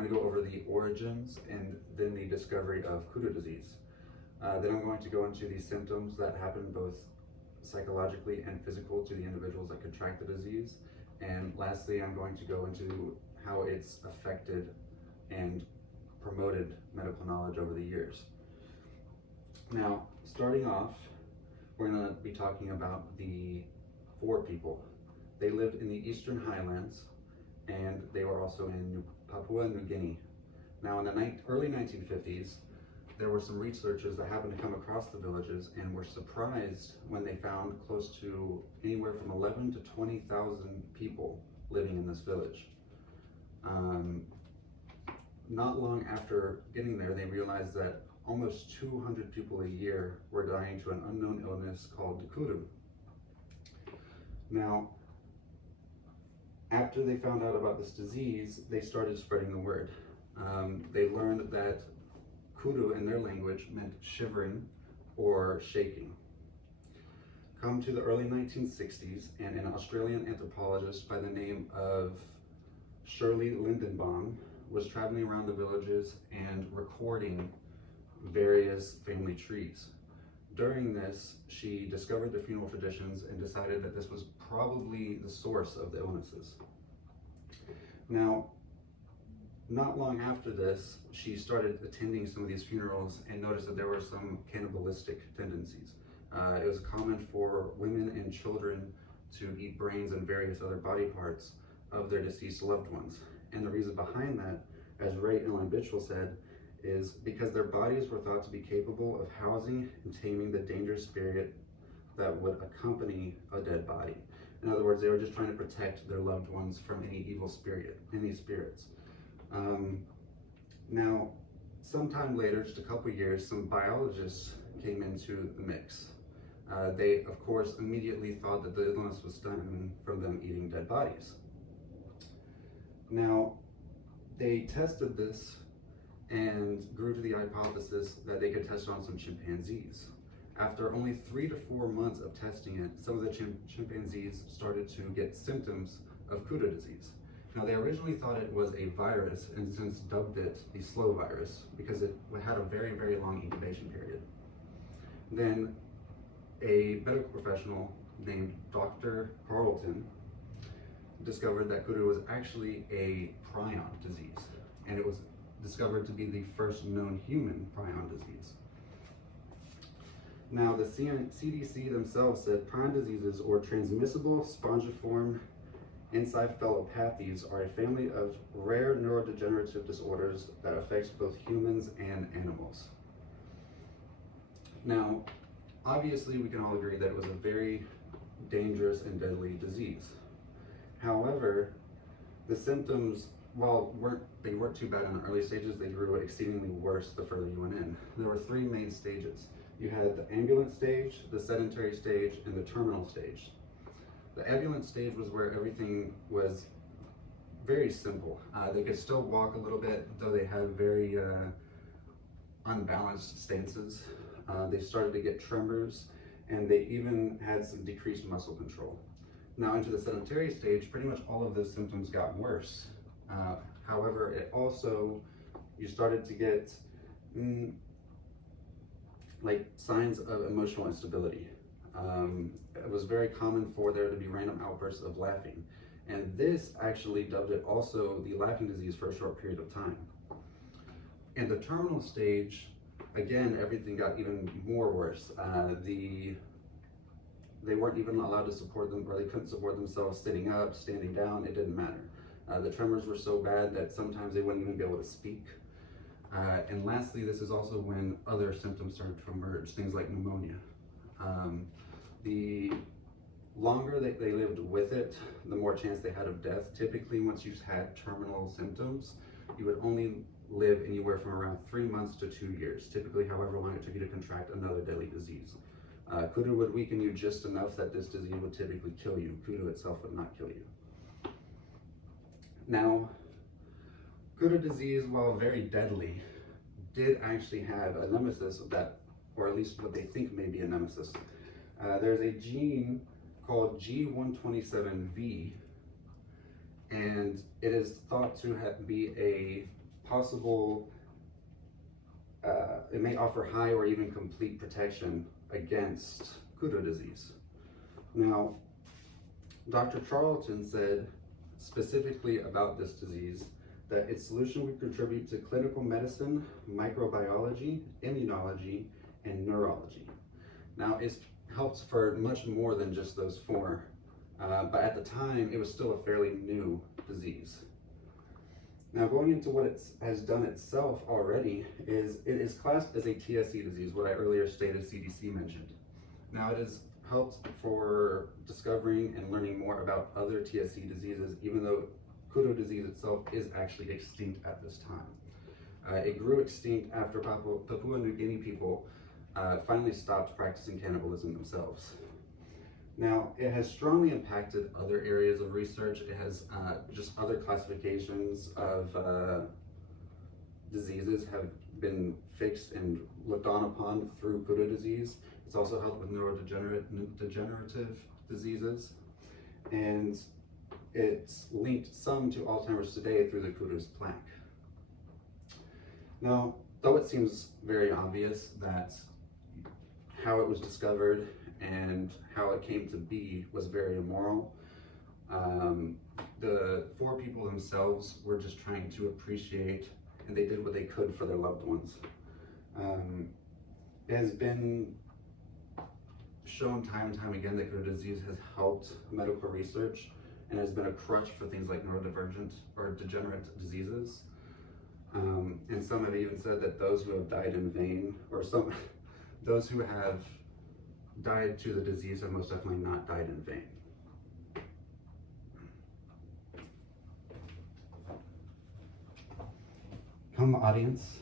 going to go over the origins and then the discovery of Kuru disease. Then I'm going to go into the symptoms that happen both psychologically and physical to the individuals that contract the disease. And lastly, I'm going to go into how it's affected and promoted medical knowledge over the years. Now, starting off, we're going to be talking about the Boer people. They lived in the Eastern Highlands, and they were also in Papua and New Guinea. Now, in the early 1950s, there were some researchers that happened to come across the villages and were surprised when they found close to anywhere from 11 to 20,000 people living in this village. Not long after getting there, they realized that almost 200 people a year were dying to an unknown illness called Kuru. Now, after they found out about this disease, they started spreading the word. They learned that Kuru in their language meant shivering or shaking. Come to the early 1960s, and an Australian anthropologist by the name of Shirley Lindenbaum was traveling around the villages and recording various family trees. During this, she discovered the funeral traditions and decided that this was probably the source of the illnesses. Now, not long after this, she started attending some of these funerals and noticed that there were some cannibalistic tendencies. It was common for women and children to eat brains and various other body parts of their deceased loved ones. And the reason behind that, as Ray Ellen Bitchell said, is because their bodies were thought to be capable of housing and taming the dangerous spirit that would accompany a dead body. In other words, they were just trying to protect their loved ones from any evil spirit, any spirits. Now, sometime later, just a couple years, some biologists came into the mix. They, of course, immediately thought that the illness was stemming from them eating dead bodies. Now, they tested this and grew to the hypothesis that they could test it on some chimpanzees. After only 3 to 4 months of testing it, some of the chimpanzees started to get symptoms of Kuru disease. Now, they originally thought it was a virus and since dubbed it the slow virus because it had a very, very long incubation period. Then a medical professional named Dr. Carlton discovered that Kuru was actually a prion disease, and it was discovered to be the first known human prion disease. Now, the CDC themselves said prion diseases, or transmissible spongiform encephalopathies, are a family of rare neurodegenerative disorders that affect both humans and animals. Now, obviously, we can all agree that it was a very dangerous and deadly disease. However, the symptoms, while they weren't too bad in the early stages, they grew exceedingly worse the further you went in. There were 3 main stages. You had the ambulant stage, the sedentary stage, and the terminal stage. The ambulant stage was where everything was very simple. They could still walk a little bit, though they had very unbalanced stances. They started to get tremors, and they even had some decreased muscle control. Now, into the sedentary stage, pretty much all of those symptoms got worse. However, you started to get like signs of emotional instability. It was very common for there to be random outbursts of laughing. And this actually dubbed it also the laughing disease for a short period of time. In the terminal stage, again, everything got even more worse. They weren't even allowed to support them, or they couldn't support themselves sitting up, standing down, it didn't matter. The tremors were so bad that sometimes they wouldn't even be able to speak. And lastly, this is also when other symptoms started to emerge, things like pneumonia. The longer that they lived with it, the more chance they had of death. Typically, once you had terminal symptoms, you would only live anywhere from around 3 months to 2 years, typically however long it took you to contract another deadly disease. Kuru would weaken you just enough that this disease would typically kill you. Kuru itself would not kill you. Now, Kuru disease, while very deadly, did actually have a nemesis that, or at least what they think may be a nemesis. There's a gene called G127V, and it is thought to be a possible, it may offer high or even complete protection against Kuru disease. Now, Dr. Charlton said specifically about this disease that its solution would contribute to clinical medicine, microbiology, immunology, and neurology. Now, it's helped for much more than just those four, but at the time, it was still a fairly new disease. Now, going into what it has done itself already is it is classed as a TSE disease, what I earlier stated CDC mentioned. Now, it has helped for discovering and learning more about other TSE diseases, even though Kuru disease itself is actually extinct at this time. It grew extinct after Papua New Guinea people finally stopped practicing cannibalism themselves. Now, it has strongly impacted other areas of research. It has just other classifications of diseases have been fixed and looked on upon through Kuru disease. It's also helped with neurodegenerative diseases, and it's linked some to Alzheimer's today through the Kuru's plaque. Now, though it seems very obvious that how it was discovered and how it came to be was very immoral, the four people themselves were just trying to appreciate, and they did what they could for their loved ones. It has been shown time and time again that Kuru disease has helped medical research and has been a crutch for things like neurodivergent or degenerate diseases. And some have even said that those who have died in vain, or those who have died to the disease have most definitely not died in vain. Come, audience.